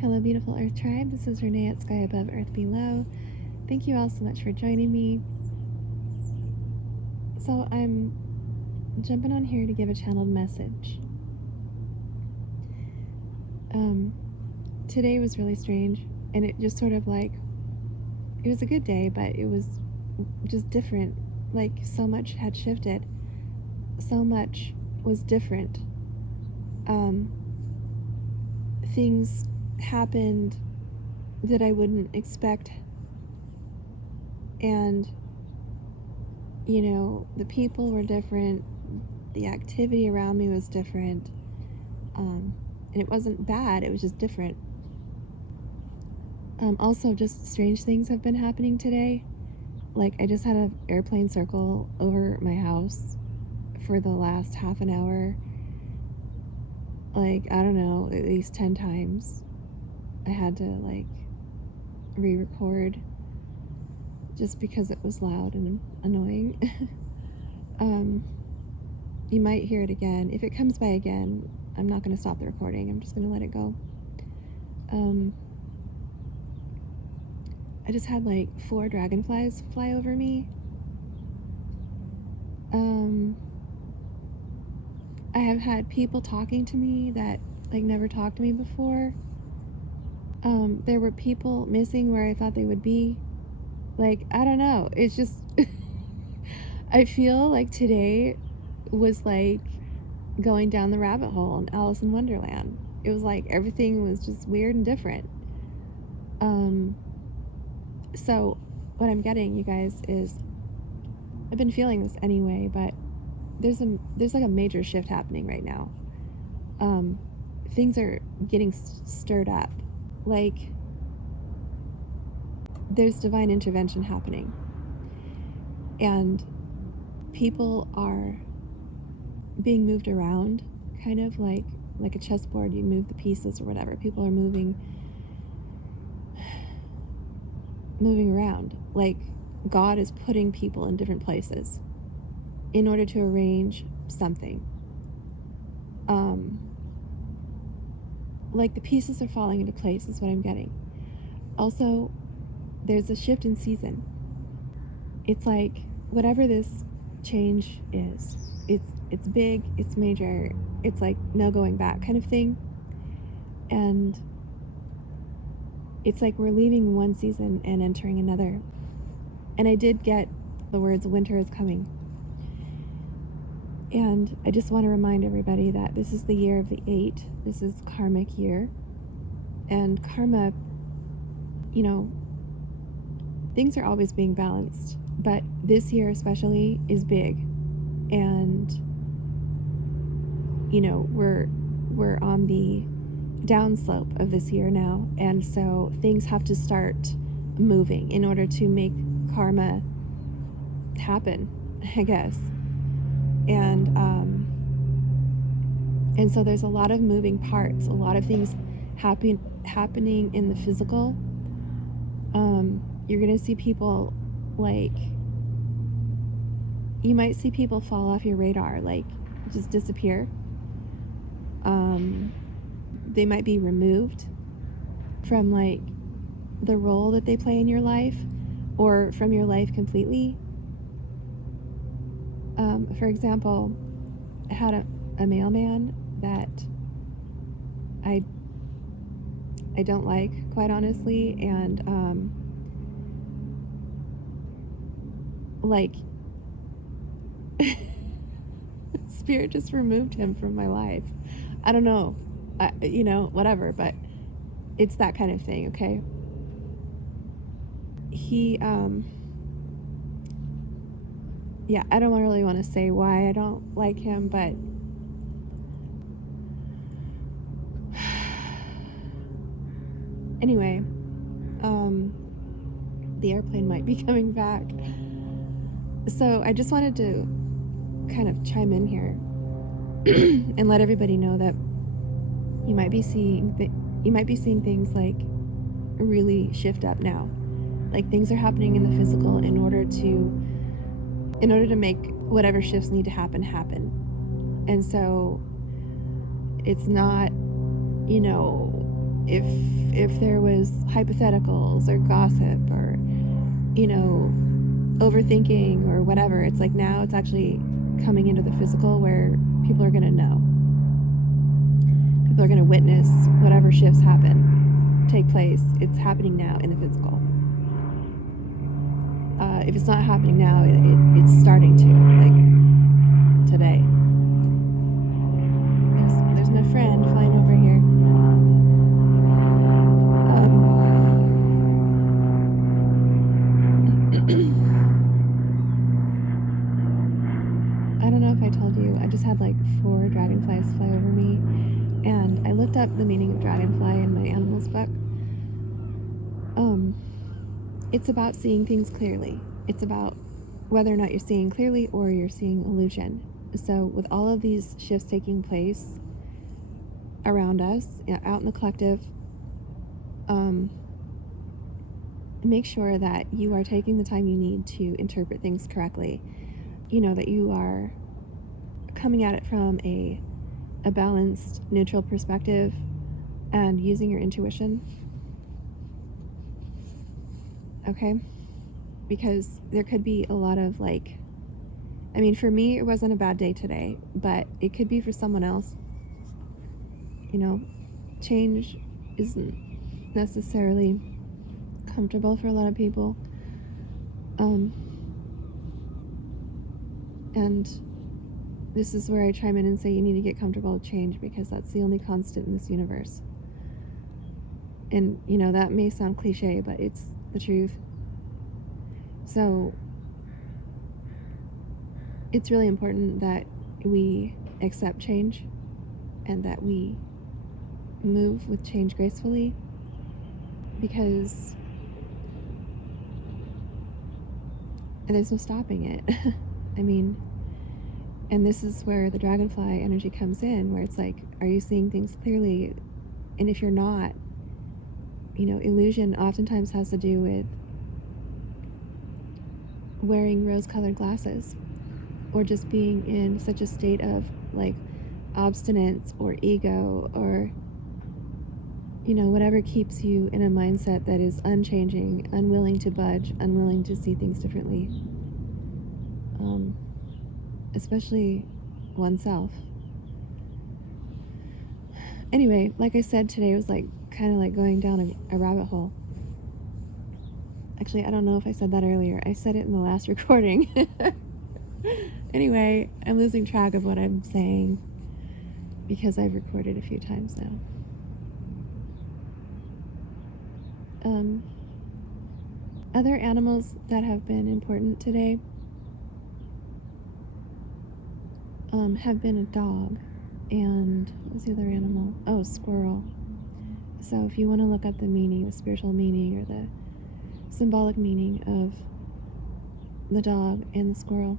Hello, beautiful Earth Tribe. This is Renee at Sky Above, Earth Below. Thank you all so much for joining me. So I'm jumping on here to give a channeled message. Today was really strange, and it just sort of like, it was a good day, but it was just different. Like, so much had shifted. So much was different. Things happened that I wouldn't expect, and the people were different, the activity around me was different, and it wasn't bad, it was just different. Also, just strange things have been happening today. Like, I just had an airplane circle over my house for the last half an hour, like, I don't know, at least 10 times. I had to like re-record just because it was loud and annoying. You might hear it again. If it comes by again, I'm not going to stop the recording. I'm just going to let it go. I just had like 4 dragonflies fly over me. I have had people talking to me that like never talked to me before. There were people missing where I thought they would be. Like, I don't know. It's just, I feel like today was like going down the rabbit hole in Alice in Wonderland. It was like everything was just weird and different. So what I'm getting, you guys, is I've been feeling this anyway, but there's like a major shift happening right now. Things are getting stirred up. Like, there's divine intervention happening, and people are being moved around, kind of like a chessboard. You move the pieces or whatever. People are moving around. Like, God is putting people in different places in order to arrange something. Like, the pieces are falling into place is what I'm getting. Also, there's a shift in season. It's like, whatever this change is, it's big, it's major, it's like no going back kind of thing. And it's like we're leaving one season and entering another. And I did get the words winter is coming. And I just want to remind everybody that this is the year of the 8. This is karmic year. And karma, things are always being balanced. But this year especially is big. And, we're on the downslope of this year now. And so things have to start moving in order to make karma happen, I guess. And so there's a lot of moving parts, a lot of things happening in the physical. You're gonna see people, like, you might see people fall off your radar, like just disappear. They might be removed from like the role that they play in your life, or from your life completely. For example, I had a mailman that I don't like, quite honestly, and like Spirit just removed him from my life. I don't know, whatever, but it's that kind of thing, okay? He yeah, I don't really want to say why I don't like him, but anyway, the airplane might be coming back. So I just wanted to kind of chime in here and let everybody know that you might be seeing things like really shift up now. Like, things are happening in the physical in order to make whatever shifts need to happen. And so it's not, if there was hypotheticals or gossip or, overthinking or whatever, it's like now it's actually coming into the physical where people are going to know. People are going to witness whatever shifts take place. It's happening now in the physical. If it's not happening now, it's starting to, like today. There's my friend flying over here. I don't know if I told you, I just had like 4 dragonflies fly over me, and I looked up the meaning of dragonfly in my animals book. It's about seeing things clearly. It's about whether or not you're seeing clearly or you're seeing illusion. So with all of these shifts taking place around us, out in the collective, make sure that you are taking the time you need to interpret things correctly. That you are coming at it from a balanced, neutral perspective and using your intuition. Okay? Because there could be a lot of for me, it wasn't a bad day today, but it could be for someone else. Change isn't necessarily comfortable for a lot of people. And this is where I chime in and say you need to get comfortable with change, because that's the only constant in this universe. And, that may sound cliche, but it's the truth. So it's really important that we accept change and that we move with change gracefully, because there's no stopping it. And this is where the dragonfly energy comes in, where it's like, are you seeing things clearly? And if you're not, illusion oftentimes has to do with wearing rose-colored glasses, or just being in such a state of obstinance or ego, or whatever keeps you in a mindset that is unchanging, unwilling to budge, unwilling to see things differently, especially oneself. Anyway, like I said, today was kind of like going down a rabbit hole. Actually, I don't know if I said that earlier. I said it in the last recording. Anyway, I'm losing track of what I'm saying because I've recorded a few times now. Other animals that have been important today have been a dog, and what was the other animal? Oh, squirrel. So if you want to look up the meaning, the spiritual meaning or the symbolic meaning of the dog and the squirrel,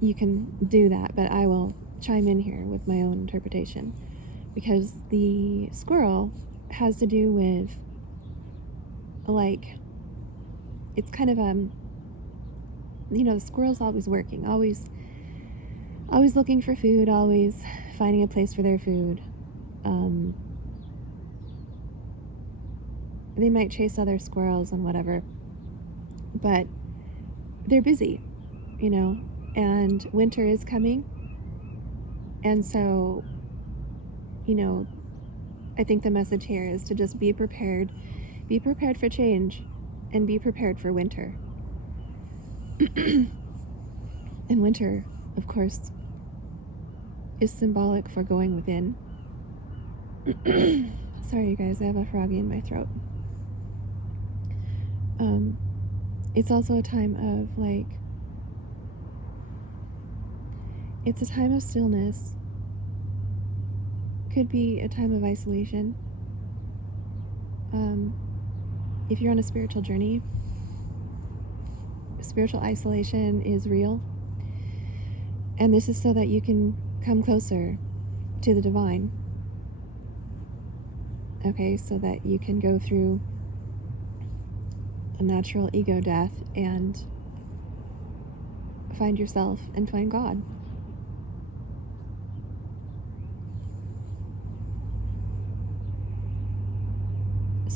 you can do that, but I will chime in here with my own interpretation, because the squirrel has to do with it's kind of the squirrel's always working, always looking for food, always finding a place for their food. They might chase other squirrels and whatever, but they're busy, and winter is coming. And so, I think the message here is to just be prepared for change, and be prepared for winter. And winter, of course, is symbolic for going within. Sorry, you guys, I have a froggy in my throat. It's also a time of it's a time of stillness. Could be a time of isolation. If you're on a spiritual journey, spiritual isolation is real. And this is so that you can come closer to the divine. Okay, so that you can go through a natural ego death and find yourself and find God.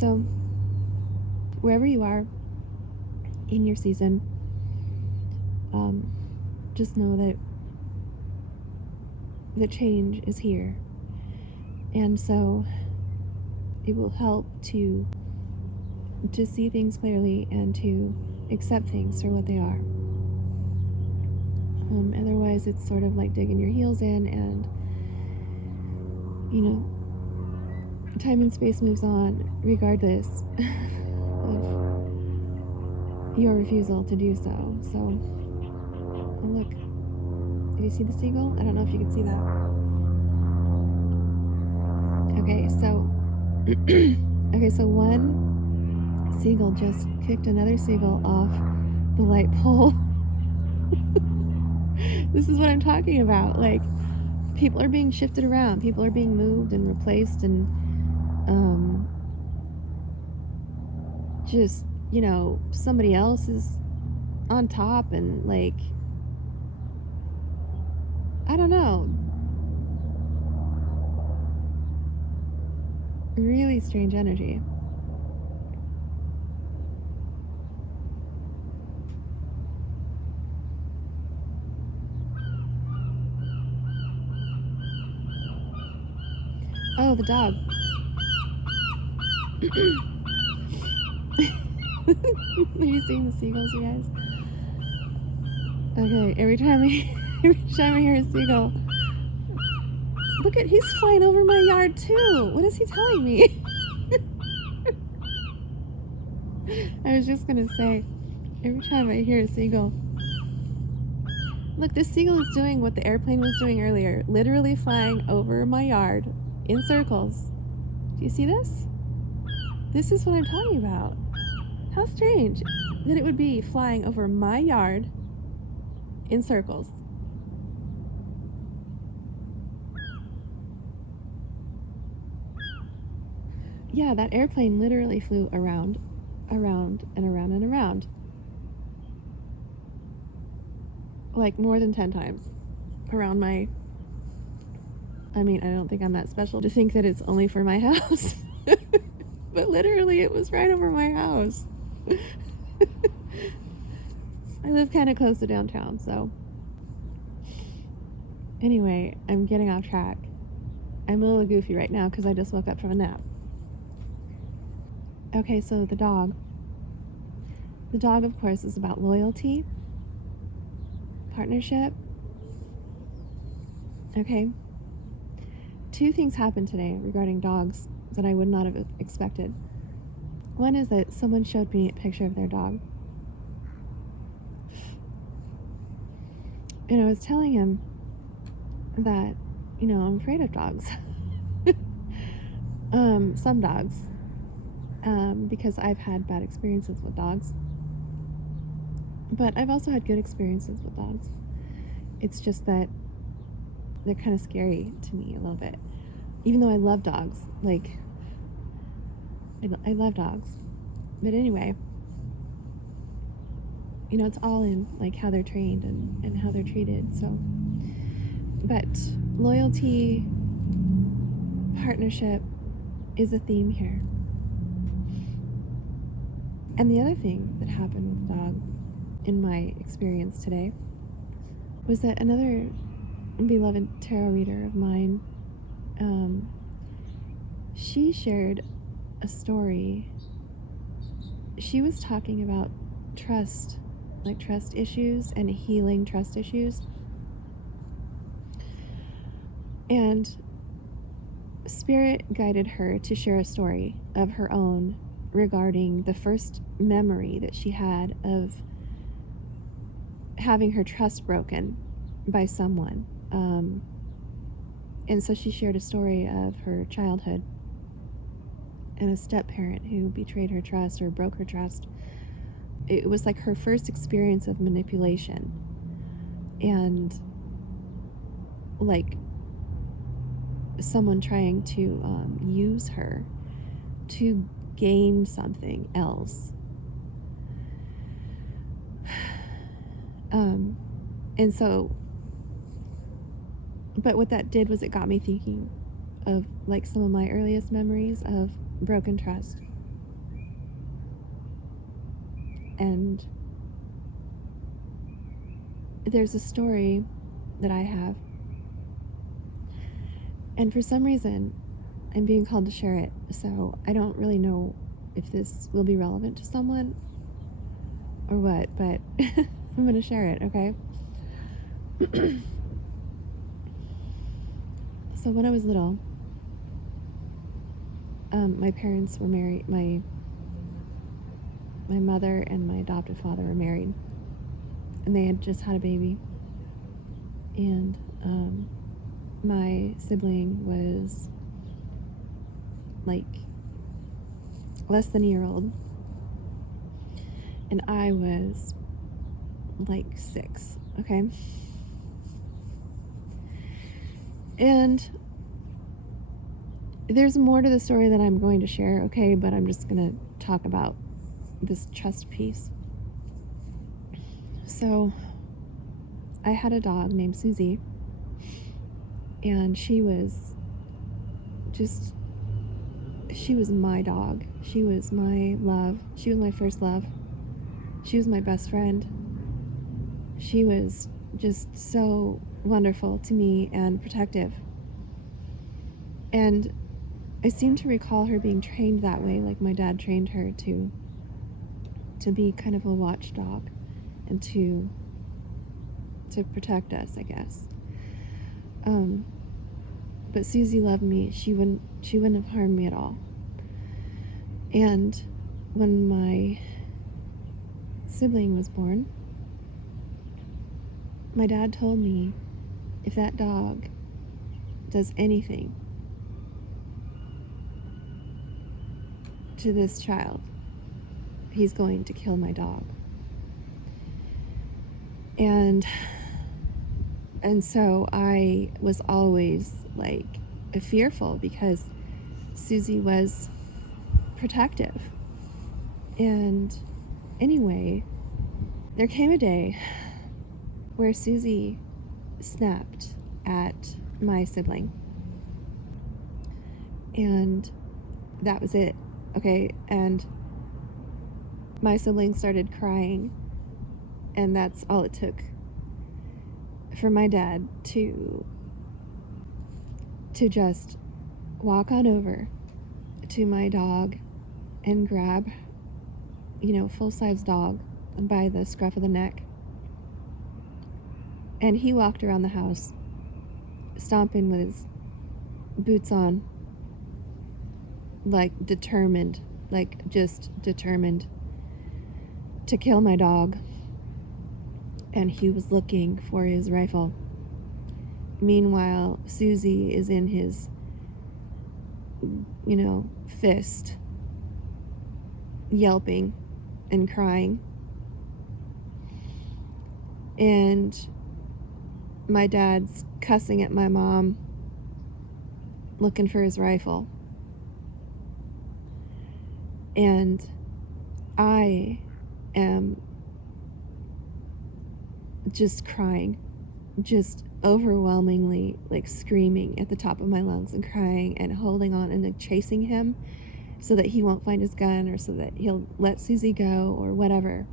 So wherever you are in your season, just know that the change is here. And so it will help to see things clearly and to accept things for what they are. Otherwise, it's sort of like digging your heels in, and, time and space moves on regardless of your refusal to do so. So, oh look, did you see the seagull? I don't know if you can see that. Okay, so one seagull just kicked another seagull off the light pole. This is what I'm talking about. Like, people are being shifted around. People are being moved and replaced, and just, somebody else is on top, and like, I don't know. Really strange energy. Oh, the dog. Are you seeing the seagulls, you guys? Okay, every time I hear a seagull, look at, he's flying over my yard too. What is he telling me? I was just gonna say, every time I hear a seagull, look, this seagull is doing what the airplane was doing earlier, literally flying over my yard in circles. Do you see this? This is what I'm talking about. How strange that it would be flying over my yard in circles. Yeah, that airplane literally flew around, and around, and around. Like more than 10 times around my... I mean, I don't think I'm that special to think that it's only for my house. But literally, it was right over my house. I live kind of close to downtown, so... Anyway, I'm getting off track. I'm a little goofy right now because I just woke up from a nap. Okay, so the dog. The dog, of course, is about loyalty, partnership. Okay. 2 things happened today regarding dogs that I would not have expected. One is that someone showed me a picture of their dog. And I was telling him that, I'm afraid of dogs. Some dogs. Because I've had bad experiences with dogs. But I've also had good experiences with dogs. It's just that they're kind of scary to me a little bit. Even though I love dogs. Like, I love dogs. But anyway, it's all in, like, how they're trained and how they're treated. So, but loyalty, partnership is a theme here. And the other thing that happened with the dog in my experience today was that another beloved tarot reader of mine, she shared a story. She was talking about trust, like trust issues and healing trust issues. And Spirit guided her to share a story of her own regarding the first memory that she had of having her trust broken by someone. And so she shared a story of her childhood and a step-parent who betrayed her trust or broke her trust. It was like her first experience of manipulation and like someone trying to use her to gain something else. And so, but what that did was it got me thinking of like some of my earliest memories of broken trust. And there's a story that I have, and for some reason I'm being called to share it, so I don't really know if this will be relevant to someone or what, but I'm gonna share it, okay? So when I was little, my parents were married. My mother and my adoptive father were married, and they had just had a baby. And my sibling was like less than a year old, and I was like 6, okay? And there's more to the story that I'm going to share, okay? But I'm just gonna talk about this chest piece. So I had a dog named Susie, and she was my dog. She was my love. She was my first love. She was my best friend. She was just so wonderful to me and protective. And I seem to recall her being trained that way, like my dad trained her to be kind of a watchdog and to protect us, I guess. But Susie loved me. She wouldn't have harmed me at all. And when my sibling was born, my dad told me, if that dog does anything to this child, he's going to kill my dog. And so I was always like fearful, because Susie was protective. And anyway, there came a day where Susie snapped at my sibling, and that was it, okay? And my sibling started crying, and that's all it took for my dad to just walk on over to my dog and grab, full-size dog by the scruff of the neck. And he walked around the house, stomping with his boots on, like just determined to kill my dog. And he was looking for his rifle. Meanwhile, Susie is in his, fist, yelping and crying. And my dad's cussing at my mom, looking for his rifle. And I am just crying, just overwhelmingly, like screaming at the top of my lungs and crying and holding on and like chasing him so that he won't find his gun, or so that he'll let Susie go, or whatever.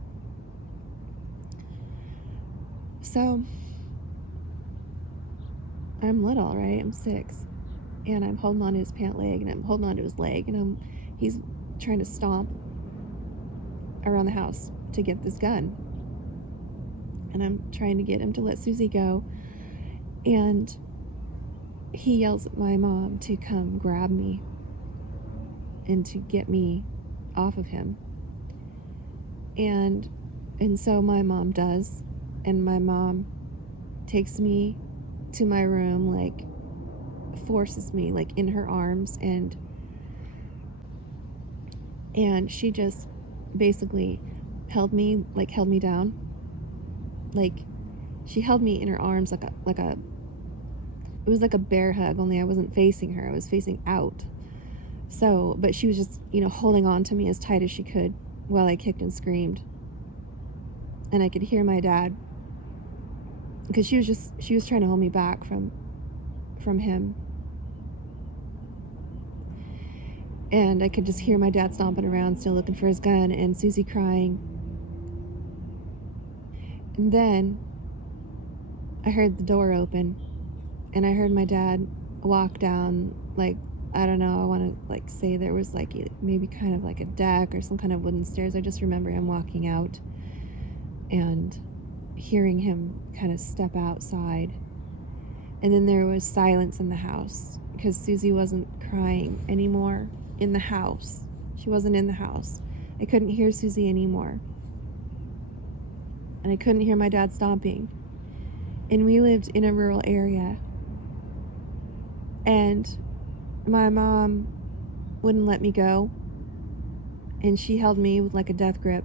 So I'm little, right? I'm 6, and I'm holding on to his pant leg, and I'm holding on to his leg, and he's trying to stomp around the house to get this gun. And I'm trying to get him to let Susie go. And he yells at my mom to come grab me and to get me off of him. And so my mom does. And my mom takes me to my room, like forces me like in her arms, and she just basically held me down. Like, she held me in her arms it was like a bear hug, only I wasn't facing her, I was facing out. So, but she was just, holding on to me as tight as she could while I kicked and screamed. And I could hear my dad, because she was trying to hold me back from him. And I could just hear my dad stomping around, still looking for his gun, and Susie crying. And then I heard the door open, and I heard my dad walk down, like, I don't know, I want to like say there was like maybe kind of like a deck or some kind of wooden stairs. I just remember him walking out and hearing him kind of step outside. And then there was silence in the house because Susie wasn't crying anymore in the house. She wasn't in the house. I couldn't hear Susie anymore. And I couldn't hear my dad stomping. And we lived in a rural area. And my mom wouldn't let me go. And she held me with like a death grip.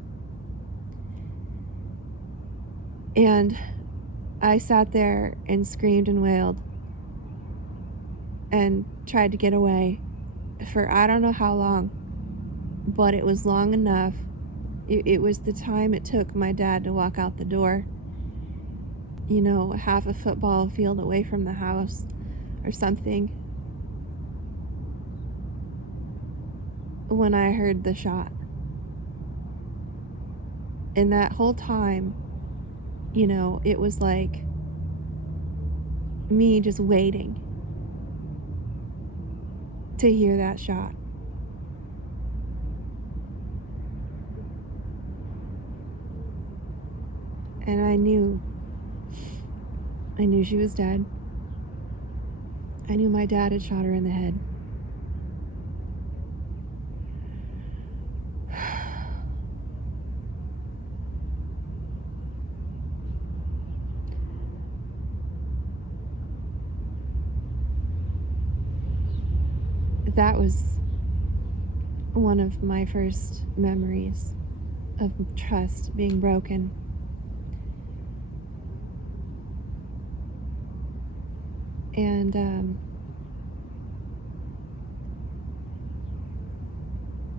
And I sat there and screamed and wailed and tried to get away for I don't know how long, but it was long enough. It was the time it took my dad to walk out the door, you know, half a football field away from the house or something, when I heard the shot. And that whole time, you know, it was like me just waiting to hear that shot. And I knew she was dead. I knew my dad had shot her in the head. That was one of my first memories of trust being broken.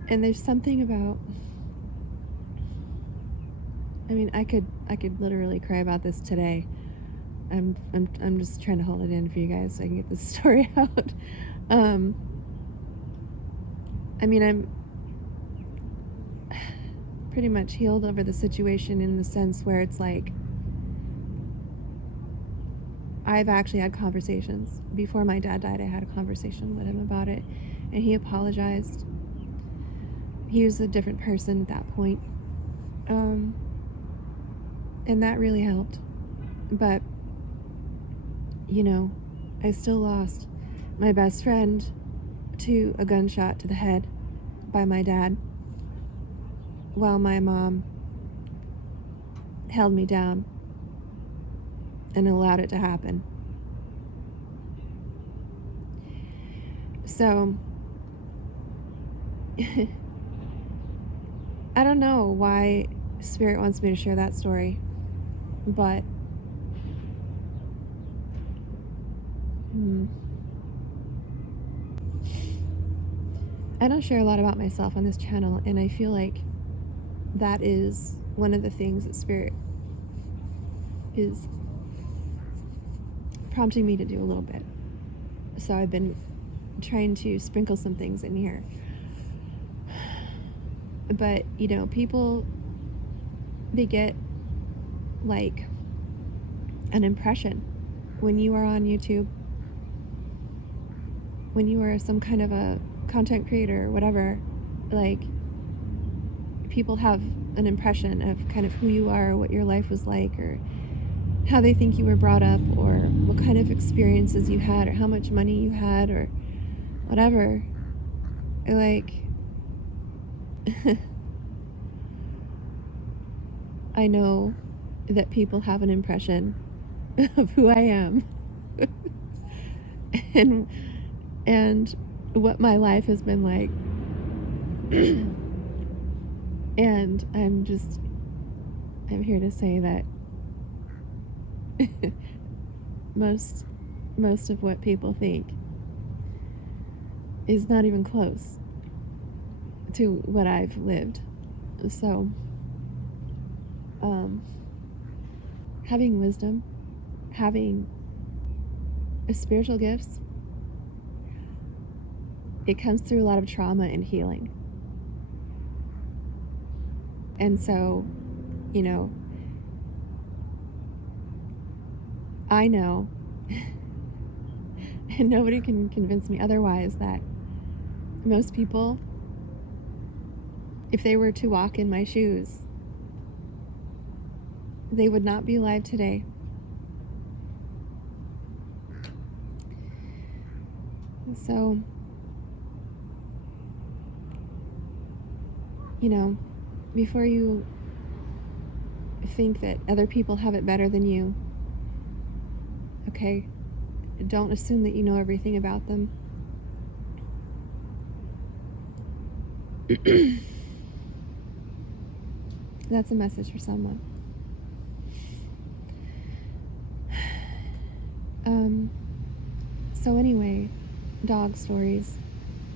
And there's something about, I mean, I could literally cry about this today. I'm just trying to hold it in for you guys so I can get this story out. I mean, I'm pretty much healed over the situation in the sense where it's like I've actually had conversations. Before my dad died, I had a conversation with him about it, and he apologized. He was a different person at that point. And that really helped. But, you know, I still lost my best friend to a gunshot to the head by my dad, while my mom held me down and allowed it to happen. So I don't know why Spirit wants me to share that story, but I don't share a lot about myself on this channel, and I feel like that is one of the things that Spirit is prompting me to do a little bit. So I've been trying to sprinkle some things in here. But, you know, people, they get like an impression when you are on YouTube, when you are some kind of a content creator or whatever. Like, people have an impression of kind of who you are, what your life was like, or how they think you were brought up, or what kind of experiences you had, or how much money you had, or whatever. Like, I know that people have an impression of who I am and what my life has been like. And I'm here to say that most of what people think is not even close to what I've lived. So, having wisdom, having spiritual gifts, it comes through a lot of trauma and healing. And so, you know, I know, and nobody can convince me otherwise, that most people, if they were to walk in my shoes, they would not be alive today. So, before you think that other people have it better than you, okay, don't assume that you know everything about them. That's a message for someone. So anyway, dog stories,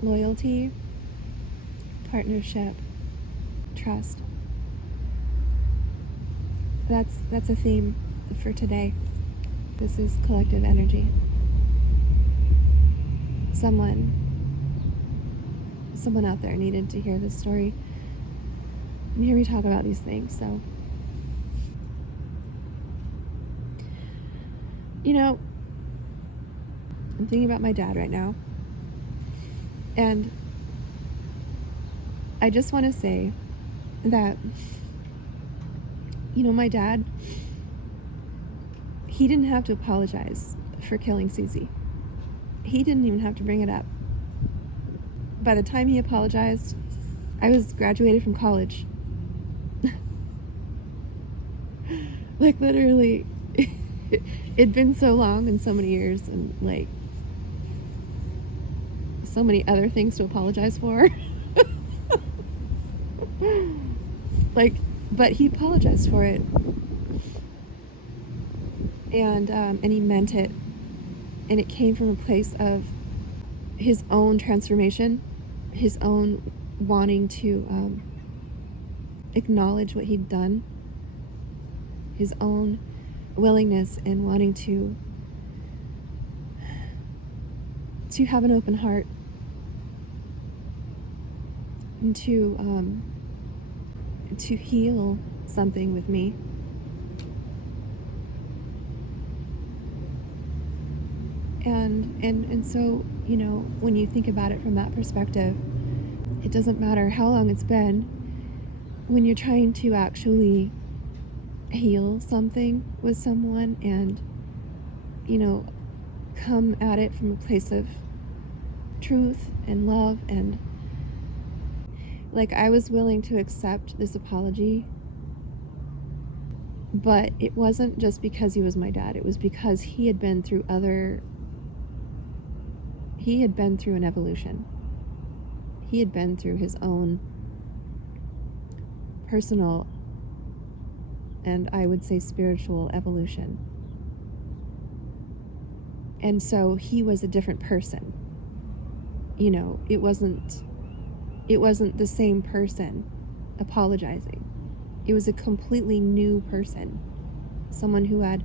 loyalty, partnership, trust. That's a theme for today. This is collective energy. Someone out there needed to hear this story and hear me talk about these things. So, I'm thinking about my dad right now, and I just want to say that, my dad, he didn't have to apologize for killing Susie. He didn't even have to bring it up. By the time he apologized, I was graduated from college. Like, literally, it'd been so long and so many years, and like so many other things to apologize for. But he apologized for it, and he meant it, and it came from a place of his own transformation, his own wanting to acknowledge what he'd done, his own willingness and wanting to have an open heart, and to heal something with me. And so, when you think about it from that perspective, it doesn't matter how long it's been, when you're trying to actually heal something with someone and, come at it from a place of truth and love, and like, I was willing to accept this apology, but it wasn't just because he was my dad. It was because he had been through an evolution. He had been through his own personal, and I would say spiritual, evolution. And so he was a different person. It wasn't the same person apologizing. It was a completely new person, someone who had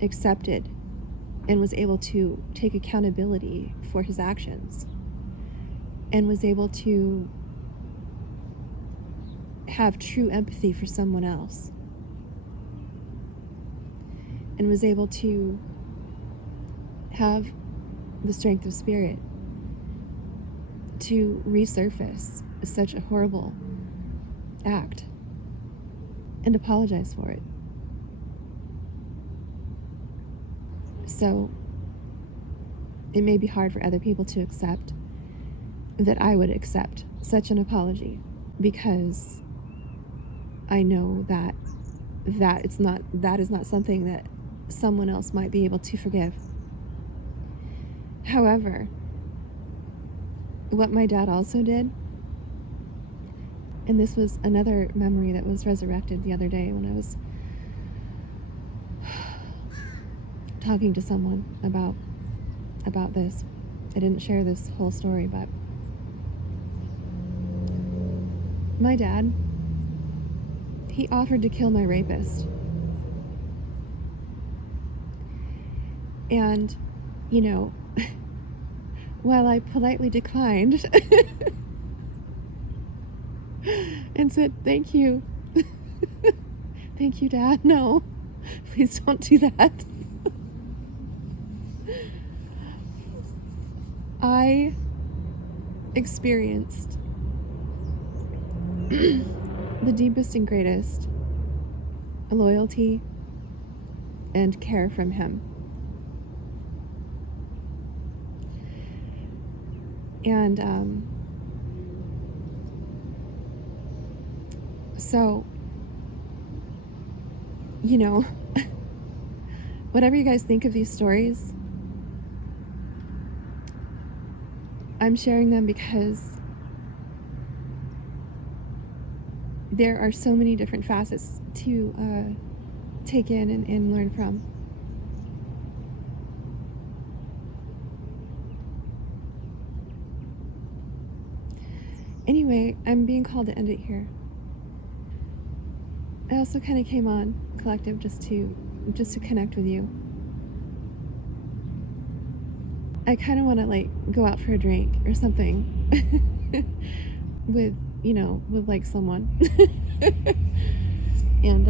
accepted and was able to take accountability for his actions, and was able to have true empathy for someone else, and was able to have the strength of spirit to resurface such a horrible act and apologize for it. So it may be hard for other people to accept that I would accept such an apology, because I know that is not something that someone else might be able to forgive. However, what my dad also did, and this was another memory that was resurrected the other day when I was talking to someone about this. I didn't share this whole story, but my dad, he offered to kill my rapist. And, while I politely declined and said, "Thank you. Thank you, Dad. No, please don't do that." I experienced the deepest and greatest loyalty and care from him. And so, you know, whatever you guys think of these stories, I'm sharing them because there are so many different facets to take in and learn from. Anyway, I'm being called to end it here. I also kind of came on Collective just to connect with you. I kind of want to like go out for a drink or something with like someone. And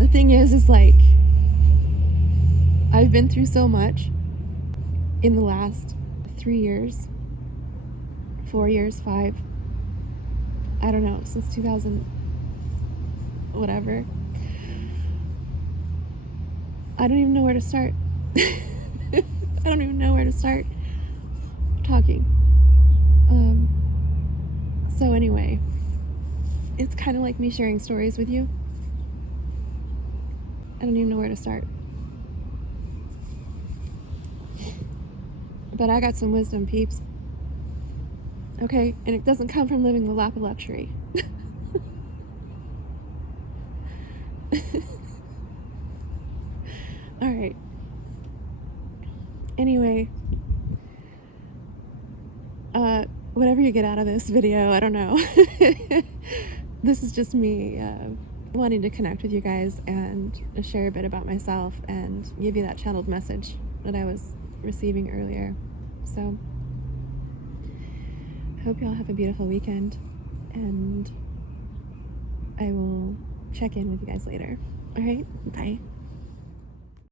the thing is like I've been through so much in the last 3 years, 4 years, 5, I don't know, since 2000 whatever. I don't even know where to start. I don't even know where to start talking. So anyway, it's kind of like me sharing stories with you. I don't even know where to start. But I got some wisdom, peeps. Okay? And it doesn't come from living the lap of luxury. Alright. Anyway, whatever you get out of this video, I don't know. This is just me wanting to connect with you guys and share a bit about myself and give you that channeled message that I was receiving earlier. So, I hope y'all have a beautiful weekend, and I will check in with you guys later. Alright, bye.